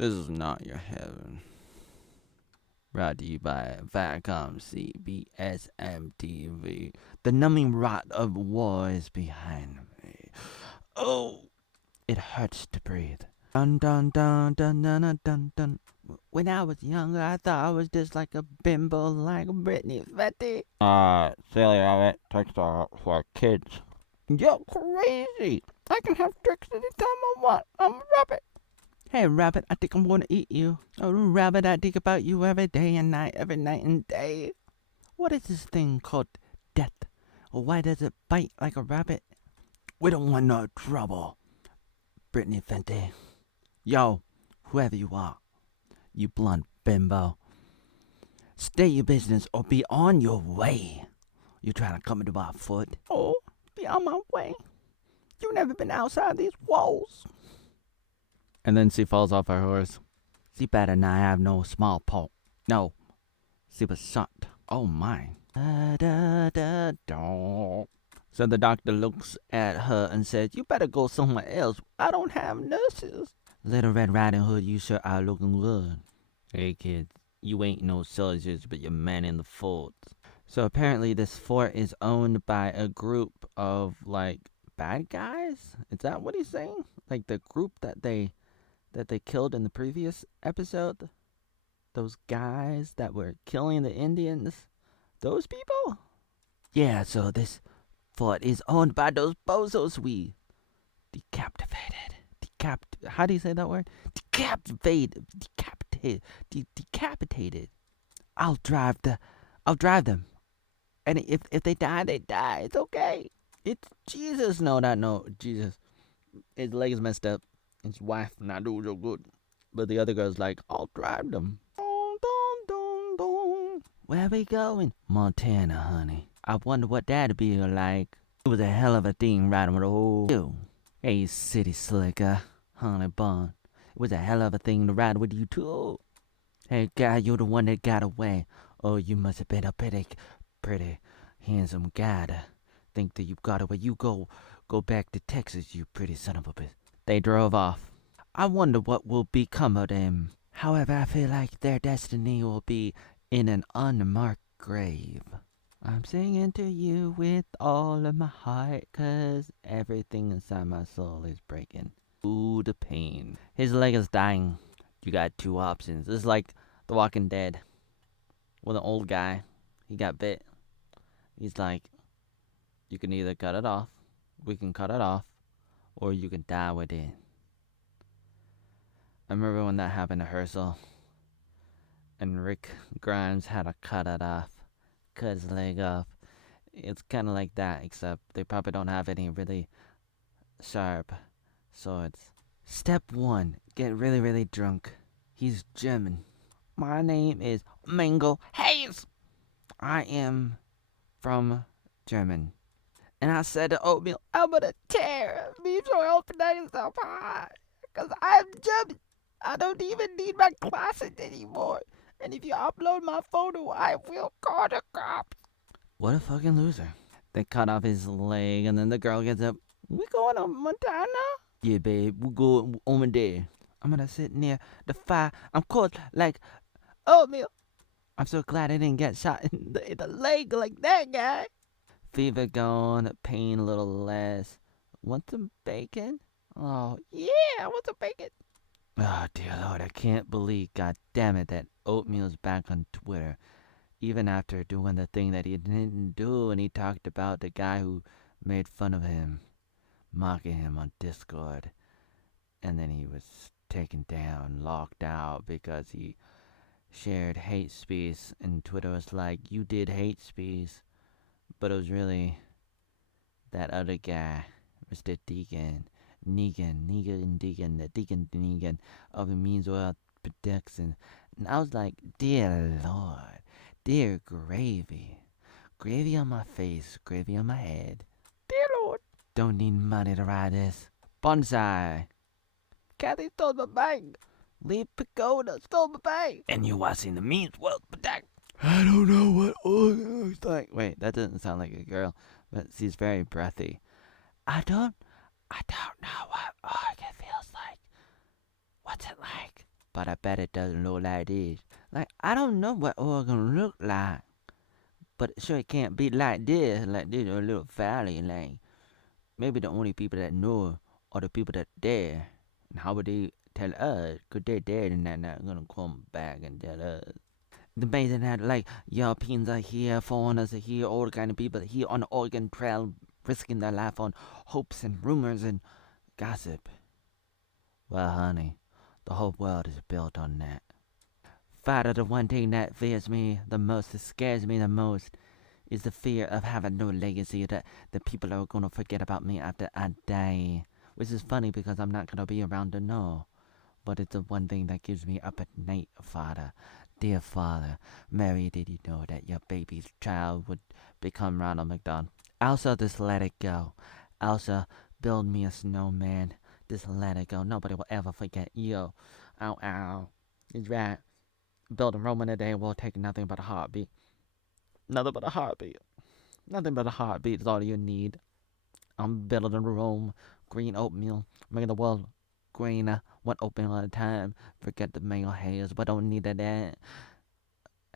This is not your heaven. Brought to you by Viacom CBS MTV. The numbing rot of war is behind me. Oh, it hurts to breathe. Dun dun dun dun dun dun dun dun. When I was younger, I thought I was just like a bimbo like Britney Fetty. Silly rabbit, tricks are for kids. You're crazy. I can have tricks anytime I want. I'm a rabbit. Hey, rabbit, I think I'm gonna eat you. Oh, rabbit, I think about you every day and night, every night and day. What is this thing called death? Why does it bite like a rabbit? We don't want no trouble. Brittany Fenty. Yo, whoever you are, you blunt bimbo. Stay your business or be on your way. You trying to come into my foot? Oh, be on my way. You've never been outside these walls. And then she falls off her horse. She better not have no small poke. No, she was shot. Oh my. Da, da, da, da. So the doctor looks at her and says, you better go somewhere else. I don't have nurses. Little Red Riding Hood, you sure are looking good. Hey kids, you ain't no soldiers, but you're men in the fort. So apparently this fort is owned by a group of, like, bad guys? Is that what he's saying? Like the group that they killed in the previous episode? Those guys that were killing the Indians? Those people? Yeah, so this fort is owned by those bozos we decapitated. How do you say that word? Decapitated. I'll drive them. And if they die, they die. It's okay. It's Jesus. No, Jesus. His leg's messed up. His wife not doing so good. But the other girl's like, I'll drive them. Dun, dun, dun, dun. Where we going? Montana, honey. I wonder what that'd be like. It was a hell of a thing riding with old you. Hey, city slicker, honey bun. It was a hell of a thing to ride with you too. Hey, guy, you're the one that got away. Oh, you must have been a pretty handsome guy to think that you got away. You go back to Texas, you pretty son of a bitch. They drove off. I wonder what will become of them. However, I feel like their destiny will be in an unmarked grave. I'm singing to you with all of my heart, 'cause everything inside my soul is breaking. Ooh, the pain. His leg is dying. You got two options. This is like The Walking Dead. With an old guy. He got bit. He's like, you can either cut it off, we can cut it off, or you can die with it. I remember when that happened to Herschel, and Rick Grimes had to cut it off, cut his leg off. It's kind of like that, except they probably don't have any really sharp swords. Step 1, get really, really drunk. He's German. My name is Mango Hayes. I am from German. And I said to Oatmeal, I'm gonna tear me so open so hard. Because I'm German. I don't even need my glasses anymore. And if you upload my photo, I will call the cops. What a fucking loser. They cut off his leg, and then the girl gets up. We going to Montana? Yeah, babe, we go over there. I'm gonna sit near the fire. I'm cold like oatmeal. I'm so glad I didn't get shot in the leg like that guy. Fever gone, pain a little less. Want some bacon? Oh, yeah, I want some bacon. Oh, dear Lord, I can't believe, god damn it, that Oatmeal's back on Twitter. Even after doing the thing that he didn't do, and he talked about the guy who made fun of him, mocking him on Discord. And then he was taken down, locked out, because he shared hate speech, and Twitter was like, you did hate speech. But it was really that other guy, Mr. Deacon, the Deacon of the Means Oil Production. And I was like, dear Lord, dear gravy. Gravy on my face, gravy on my head. Dear Lord. Don't need money to ride this. Bonsai. Kathy stole my bag. Lee Pagoda stole my bag. And you're watching the Means World Production. I don't know what organ looks like. Wait, that doesn't sound like a girl, but she's very breathy. I don't know what organ feels like. What's it like? but I bet it doesn't look like this. Like, I don't know what Oregon look like, but sure it can't be like this a little valley. Like, maybe the only people that know are the people that there. And how would they tell us? Because they're dead and they're not gonna come back and tell us. The amazing that, like, Europeans are here, foreigners are here, all kind of people here on the Oregon Trail, risking their life on hopes and rumors and gossip. Well, honey, the whole world is built on that. Father, the one thing that fears me the most, that scares me the most, is the fear of having no legacy, that the people are gonna forget about me after I die. Which is funny because I'm not gonna be around to know. But it's the one thing that keeps me up at night, Father. Dear Father, Mary, did you know that your baby's child would become Ronald McDonald? Also, just let it go. Also, build me a snowman. Just let it go. Nobody will ever forget you. Ow, ow. He's right. Build a Roman today will take nothing but a heartbeat. Nothing but a heartbeat. Nothing but a heartbeat is all you need. I'm building a room, green oatmeal, making the world greener, one oatmeal at a time. Forget the male haze, but don't need that.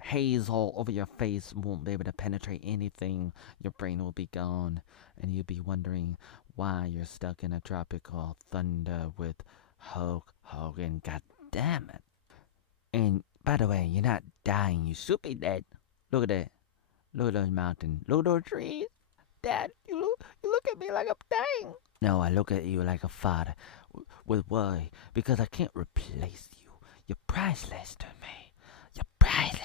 Haze all over your face won't be able to penetrate anything. Your brain will be gone, and you'll be wondering why you're stuck in a tropical thunder with Hulk Hogan. God damn it. And by the way, you're not dying. You should be dead. Look at that. Look at those mountains. Look at those trees. Dad, you look at me like I'm dying. No, I look at you like a father with worry because I can't replace you. You're priceless to me. You're priceless.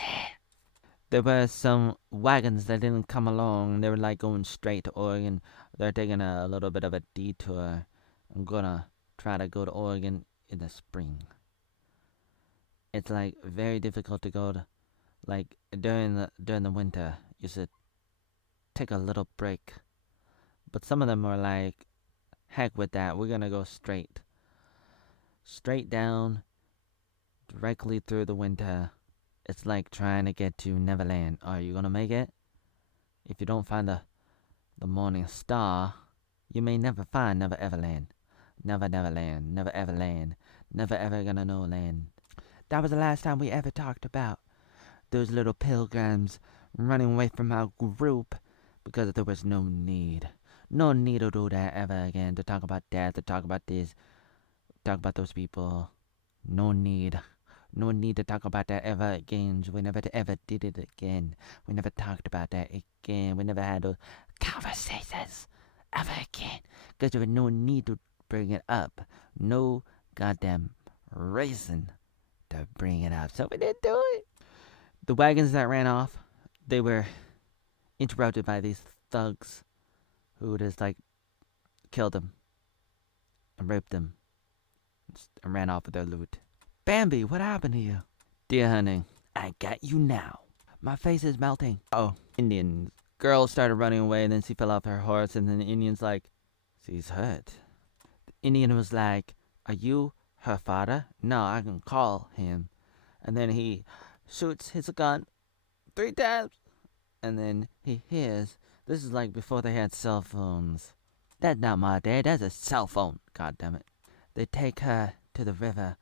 There were some wagons that didn't come along. They were like going straight to Oregon. They're taking a little bit of a detour. I'm gonna try to go to Oregon in the spring. It's like very difficult to go to, like during the winter. You should take a little break. But some of them are like, heck with that. We're gonna go straight down, directly through the winter. It's like trying to get to Neverland. Are you gonna make it? If you don't find the morning star, you may never find Never Everland. Never Neverland. Never Everland. Never ever gonna know land. That was the last time we ever talked about those little pilgrims running away from our group because there was no need. No need to do that ever again. To talk about death, to talk about this, talk about those people. No need. No need to talk about that ever again. We never ever did it again. We never talked about that again. We never had those conversations ever again. Because there was no need to bring it up. No goddamn reason to bring it up. So we didn't do it. The wagons that ran off, they were interrupted by these thugs who just like killed them and raped them and ran off with their loot. Bambi, what happened to you? Dear honey, I got you now. My face is melting. Oh, Indians. Girl started running away and then she fell off her horse and then the Indian's like, she's hurt. The Indian was like, are you her father? No, I can call him. And then he shoots his gun 3 times and then he hears. This is like before they had cell phones. That's not my dad, that's a cell phone. God damn it. They take her to the river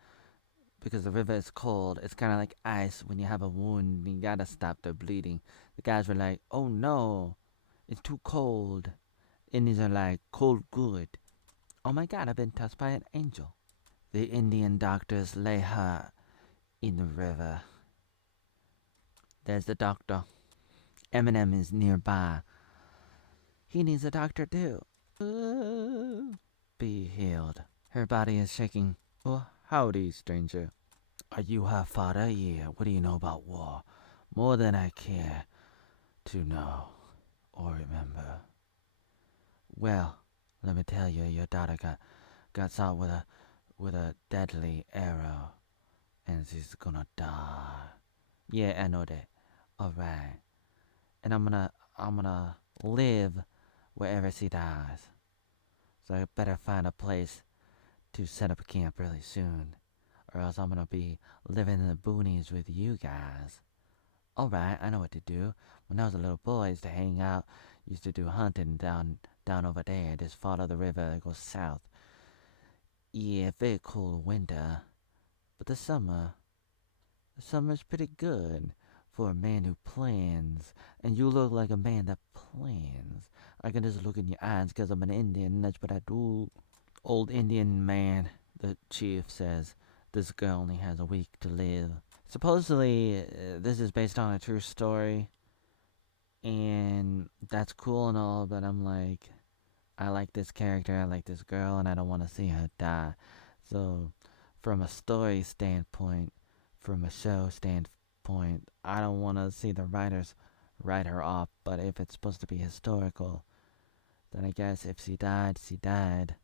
because the river is cold. It's kind of like ice when you have a wound and you gotta stop the bleeding. The guys were like, oh no, it's too cold. Indians are like, cold good. Oh my god, I've been touched by an angel. The Indian doctors lay her in the river. There's the doctor. Eminem is nearby. He needs a doctor too. Be healed. Her body is shaking. Oh, howdy, stranger. Are you her father? Yeah. What do you know about war? More than I care to know or remember. Well, let me tell you, your daughter got shot with a deadly arrow, and she's gonna die. Yeah, I know that. All right, and I'm gonna live wherever she dies. So I better find a place to set up a camp really soon, or else I'm gonna be living in the boonies with you guys. Alright, I know what to do. When I was a little boy, I used to hang out, used to do hunting down over there. Just follow the river, it goes south. Yeah, very cool winter, but But the summer's pretty good for a man who plans. And you look like a man that plans. I can just look in your eyes because I'm an Indian, and that's what I do. Old Indian man, the chief says, this girl only has a week to live. Supposedly, this is based on a true story, and that's cool and all, but I'm like, I like this character, I like this girl, and I don't want to see her die. So, from a story standpoint, from a show standpoint, I don't want to see the writers write her off, but if it's supposed to be historical, then I guess if she died, she died.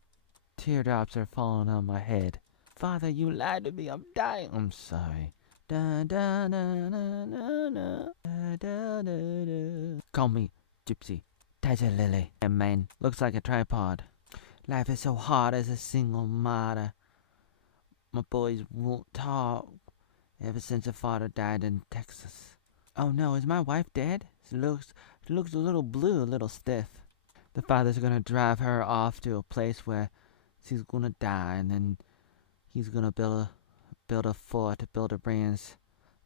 Teardrops are falling on my head. Father, you lied to me, I'm dying. I'm sorry. Da, da, da, da, da, da, da, da, da. Call me Gypsy. Tiger Lily. And man, looks like a tripod. Life is so hard as a single mother. My boys won't talk ever since her father died in Texas. Oh no, is my wife dead? She looks a little blue, a little stiff. The father's gonna drive her off to a place where she's gonna die, and then he's gonna build a fort, build a branch,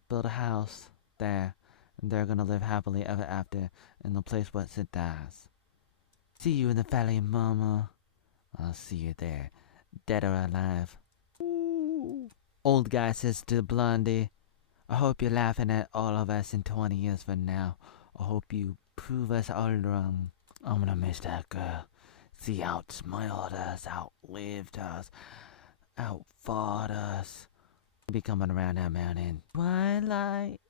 build a house there, and they're gonna live happily ever after in the place where it dies. See you in the valley, mama. I'll see you there, dead or alive. Ooh. Old guy says to Blondie, I hope you're laughing at all of us in 20 years from now. I hope you prove us all wrong. I'm gonna miss that girl. She outsmiled us, outlived us, outfought us. Be coming around that mountain. Twilight,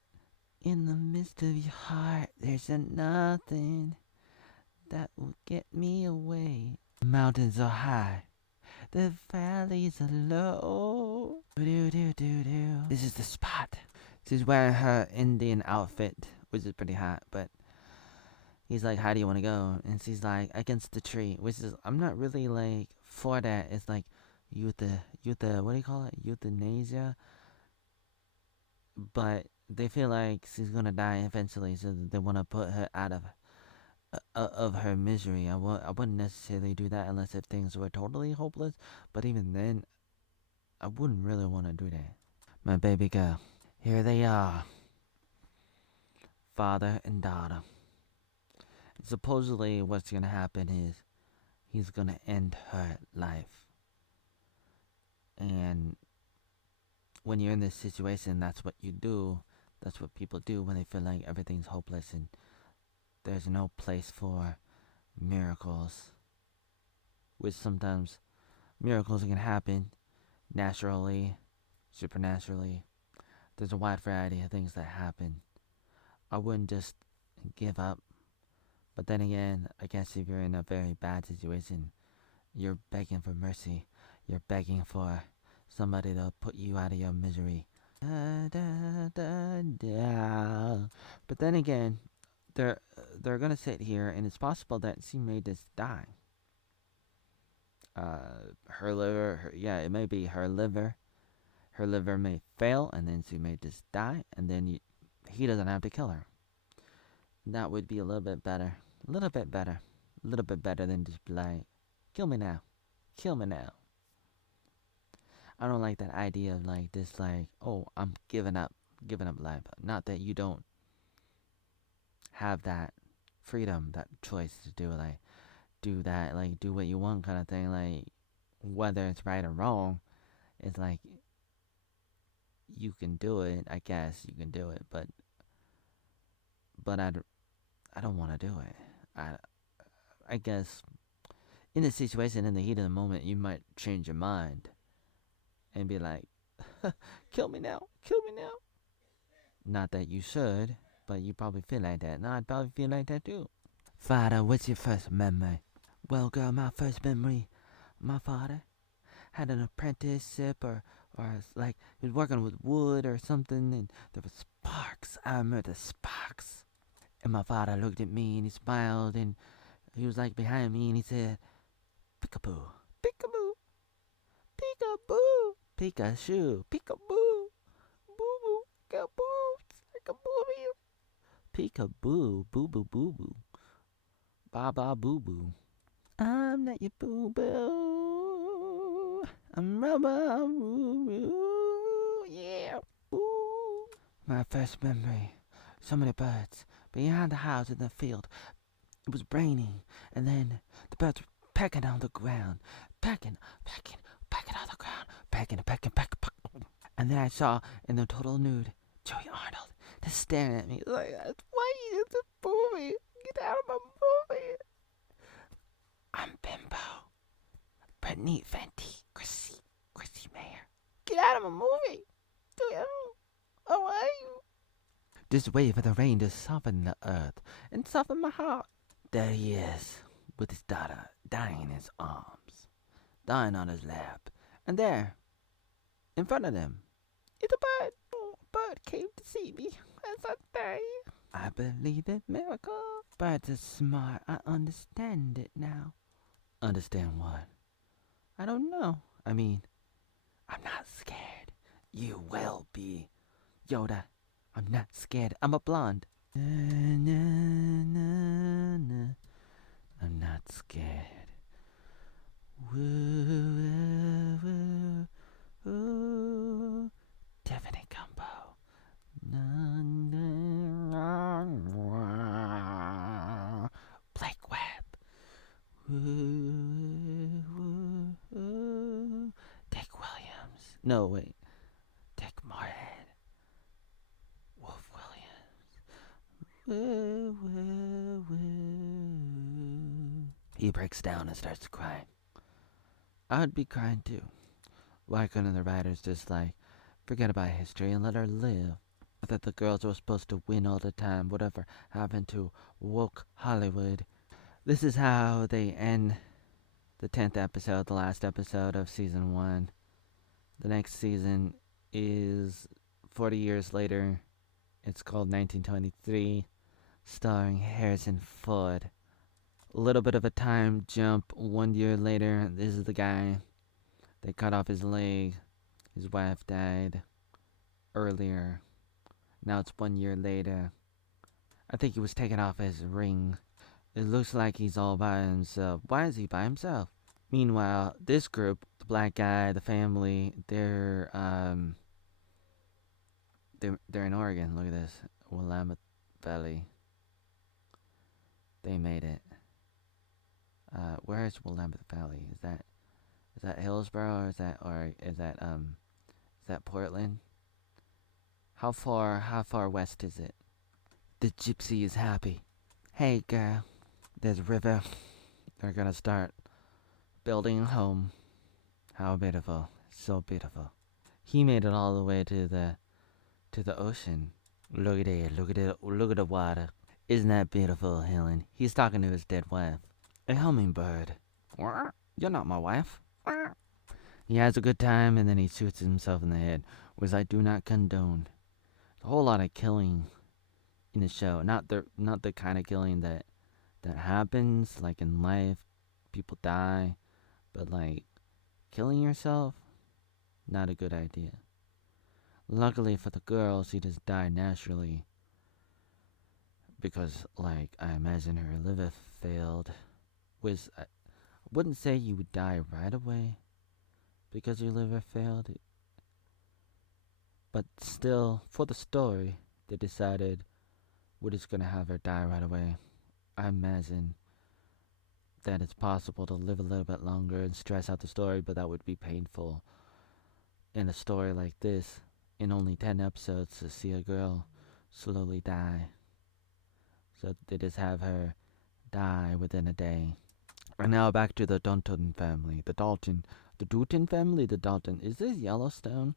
in the midst of your heart, there's nothing that will get me away. The mountains are high, the valleys are low. Do-do-do-do-do. This is the spot. She's wearing her Indian outfit, which is pretty hot, but he's like, how do you want to go? And she's like, against the tree, which is, I'm not really like for that. It's like what do you call it? Euthanasia. But they feel like she's gonna die eventually, so they want to put her out of her misery. I wouldn't necessarily do that unless if things were totally hopeless. But even then, I wouldn't really want to do that. My baby girl. Here they are. Father and daughter. Supposedly what's gonna happen is he's gonna end her life. And when you're in this situation, that's what you do. That's what people do when they feel like everything's hopeless and there's no place for miracles. Which sometimes miracles can happen naturally, supernaturally. There's a wide variety of things that happen. I wouldn't just give up. But then again, I guess if you're in a very bad situation, you're begging for mercy. You're begging for somebody to put you out of your misery. Da, da, da, da. But then again, they're gonna sit here, and it's possible that she may just die. Her liver, it may be her liver. Her liver may fail, and then she may just die, and then he doesn't have to kill her. That would be a little bit better. A little bit better. A little bit better than just like, kill me now. Kill me now. I don't like that idea of like this, like, oh, I'm giving up life. Not that you don't have that freedom, that choice to do that, like do what you want kind of thing. Like whether it's right or wrong, it's like you can do it. I guess you can do it, but I don't want to do it. I guess in the situation, in the heat of the moment, you might change your mind and be like, kill me now. Not that you should, but you probably feel like that. No, I'd probably feel like that too. Father, what's your first memory? Well, girl, my first memory, my father had an apprenticeship or like he was working with wood or something, and there was sparks. I remember the sparks. And my father looked at me and he smiled, and he was like behind me and he said, peekaboo, peekaboo, peekaboo, Pikachu, peekaboo, boo boo, peekaboo, peekaboo, peekaboo, boo boo boo boo, ba ba boo boo. I'm not your boo boo. I'm rubber, boo boo. My first memory. So many birds. Behind the house in the field. It was raining. And then the birds were pecking on the ground. Pecking on the ground. Pecking. And then I saw in the total nude Joey Arnold just staring at me like, why is this movie? Get out of my movie. I'm Bimbo. Brittany Fenty. Chrissie Mayer. Get out of my movie. Oh, are you? Just wait for the rain to soften the earth and soften my heart. There he is, with his daughter dying in his arms, dying on his lap. And there, in front of them, is a bird. Oh, a bird came to see me as I die. I believe in miracles. Birds are smart. I understand it now. Understand what? I don't know. I mean, I'm not scared. You will be. Yoda, I'm not scared. I'm a blonde. I'm not scared. Woo, woo, woo. Tiffany Gumbo. Blake Webb. Woo, woo, woo. Dick Williams. No, wait. Dick Martin. Wolf Williams. Woo, woo, woo. He breaks down and starts crying. I'd be crying too. Why couldn't the writers just forget about history and let her live? I thought the girls were supposed to win all the time, whatever happened to woke Hollywood. This is how they end the 10th episode, the last episode of season 1. The next season is 40 years later. It's called 1923, starring Harrison Ford. A little bit of a time jump. 1 year later, this is the guy. They cut off his leg. His wife died earlier. Now it's 1 year later. I think he was taking off his ring. It looks like he's all by himself. Why is he by himself? Meanwhile, this group, the black guy, the family, they're in Oregon. Look at this. Willamette Valley. They made it. Where is Willamette Valley? Is that Hillsborough or is that Portland? How far west is it? The gypsy is happy. Hey girl, there's a river. They're gonna start building a home. How beautiful. So beautiful. He made it all the way to the ocean. Look at it, look at the water. Isn't that beautiful, Helen? He's talking to his dead wife. A hummingbird. You're not my wife. He has a good time and then he shoots himself in the head, which I do not condone. A whole lot of killing in the show. Not the kind of killing that happens like in life. People die, but killing yourself, not a good idea. Luckily for the girls, she just died naturally. Because I imagine her liver failed. I wouldn't say you would die right away because your liver failed. But still, for the story, they decided we're just gonna have her die right away. I imagine that it's possible to live a little bit longer and stress out the story, but that would be painful in a story like this, in only 10 episodes, to see a girl slowly die. So they just have her die within a day. And now back to the Dutton family. The Dutton family? The Dutton. Is this Yellowstone?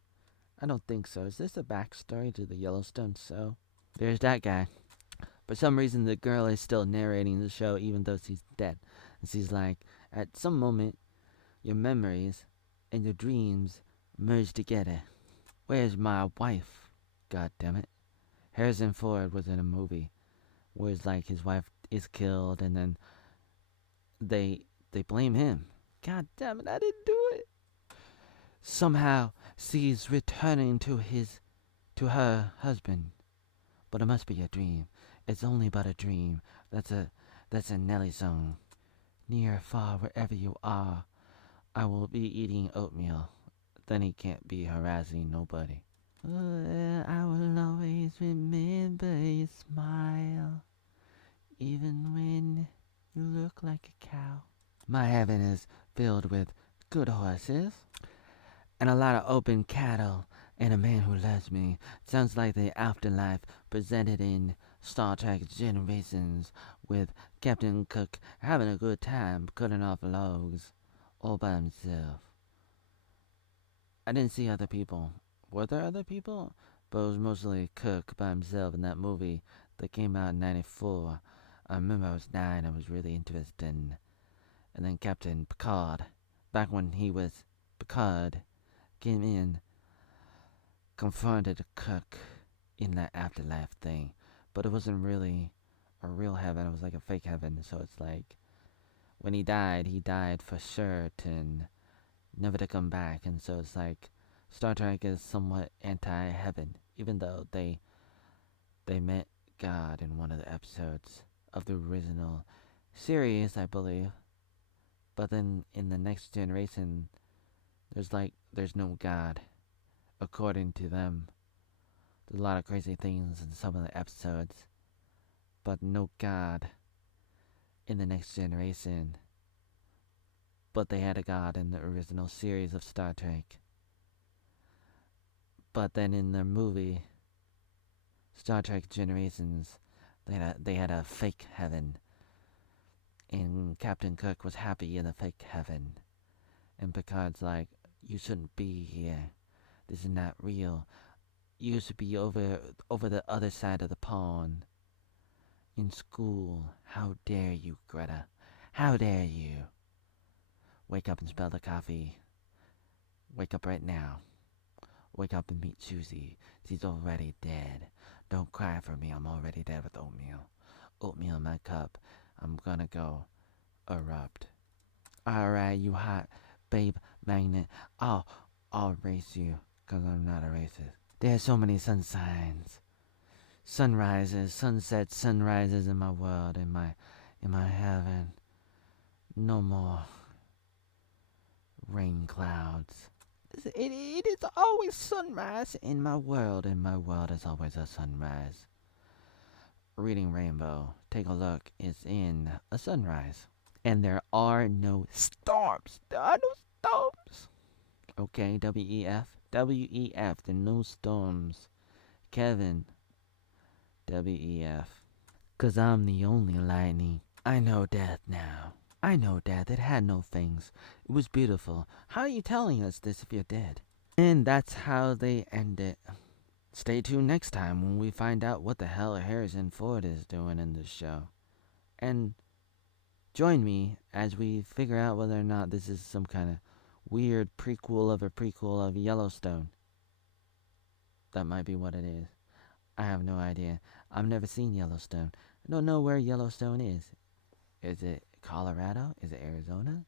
I don't think so. Is this a backstory to the Yellowstone show? There's that guy. For some reason, the girl is still narrating the show even though she's dead. And she's like, at some moment, your memories and your dreams merge together. Where's my wife? God damn it. Harrison Ford was in a movie where it's like his wife is killed and then they blame him. God damn it, I didn't do it. Somehow she's returning to her husband. But it must be a dream. It's only but a dream. That's a Nelly song. Near or far, wherever you are, I will be eating oatmeal. Then he can't be harassing nobody. I will always remember your smile, even when you look like a cow. My heaven is filled with good horses and a lot of open cattle and a man who loves me. Sounds like the afterlife presented in Star Trek Generations with Captain Cook having a good time cutting off logs all by himself. I didn't see other people. Were there other people? But it was mostly Cook by himself in that movie that came out in '94. I remember I was 9, I was really interested in. And then Captain Picard, back when he was Picard, came in, confronted Cook in that afterlife thing. But it wasn't really a real heaven, it was like a fake heaven. So it's like, when he died for certain, never to come back. And so it's like, Star Trek is somewhat anti-heaven, even though they met God in one of the episodes of the original series, I believe. But then in the next generation, there's no God, according to them. There's a lot of crazy things in some of the episodes, but no God in the next generation. But they had a God in the original series of Star Trek. But then in the movie Star Trek Generations, they had a fake heaven, and Captain Cook was happy in the fake heaven, and Picard's like, "You shouldn't be here. This is not real. You should be over the other side of the pond in school. How dare you, Greta? How dare you? Wake up and spell the coffee. Wake up right now. Wake up and meet Susie. She's already dead. Don't cry for me. I'm already dead with oatmeal. Oatmeal in my cup. I'm gonna go erupt. Alright, you hot babe magnet. I'll race you, 'cause I'm not a racist. There's so many sun signs. Sunrises, sunsets, sunrises in my world, in my heaven. No more rain clouds. It is always sunrise in my world. In my world is always a sunrise. Reading Rainbow, take a look, it's in a sunrise. And there are no storms. There are no storms. Okay, WEF. WEF, there are no storms. Kevin, WEF. 'Cause I'm the only lightning. I know death now. I know death. It had no fangs. It was beautiful. How are you telling us this if you're dead? And that's how they end it. Stay tuned next time when we find out what the hell Harrison Ford is doing in this show. And join me as we figure out whether or not this is some kind of weird prequel of Yellowstone. That might be what it is. I have no idea. I've never seen Yellowstone. I don't know where Yellowstone is. Is it Colorado? Is it Arizona?